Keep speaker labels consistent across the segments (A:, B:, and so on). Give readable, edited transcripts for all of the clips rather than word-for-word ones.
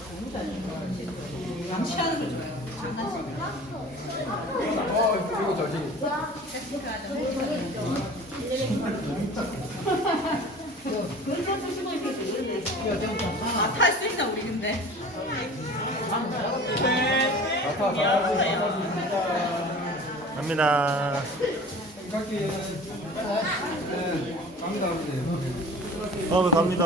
A: 양치하는 걸 좋아해요.
B: 그리고 저기.
A: 탈 수 있나 우리 근데?
C: 갑니다.
B: 갈게요. 네, 갑니다.
C: 갑니다.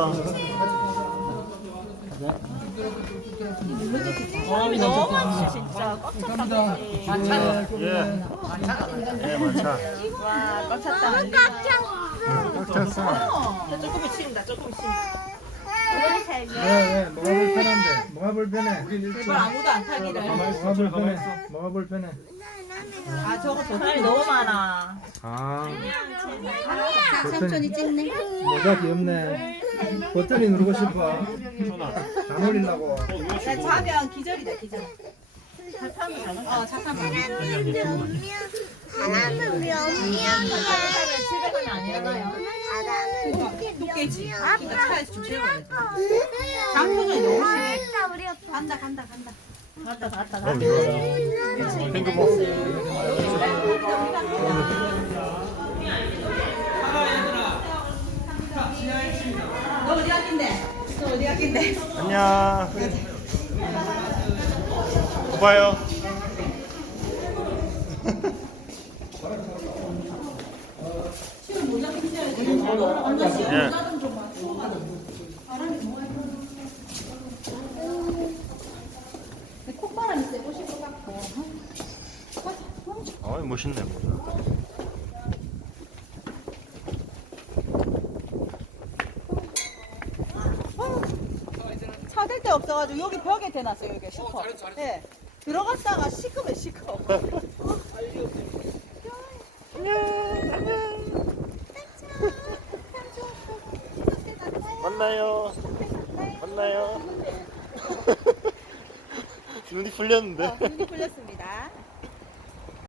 A: 바람이 너무 많지 진짜. 꽉 찼다.
C: 예. 예, 많자.
A: 와, 꽉 찼다.
C: 꽉 찼어.
A: 조금이 치인다. 조금이 치인다.
B: 왜? 뭐가 불편한데? 뭐가 불편해?
A: 제발 아무도 안 타기를.
B: 뭐가 불편해? 뭐가 불편해?
A: 아 저거 사람이 너무 많아.
B: 아,
D: 삼촌이 찍네.
B: 모자 귀엽네. 버튼이 누르고 싶어. 안 올리려고.
A: 자면 기절이다 기절. 잘 타면 잘 타. 잘 타면.
D: 사람은 명이야.
A: 집에 가면 안 일어나요. 깨지. 그러니까 차에서 좀 재워야 돼. 장표정이 너무 심해. 간다.
C: 핑크볼.
A: 너 어디 갔긴데?
C: 안녕. 또 봐요.
A: 지금 모자 핑크해야 돼.
C: 예.
D: 콧바람이 쐬고 싶어 갖고.
C: 어이, 멋있네, 모자.
A: 찾을 데 없어가지고 여기 벽에 대놨어요. 여기 슈퍼. 네. 들어갔다가 시커매 시커.
C: 만나요. 만나요. 눈이 풀렸는데.
A: 눈이 풀렸습니다.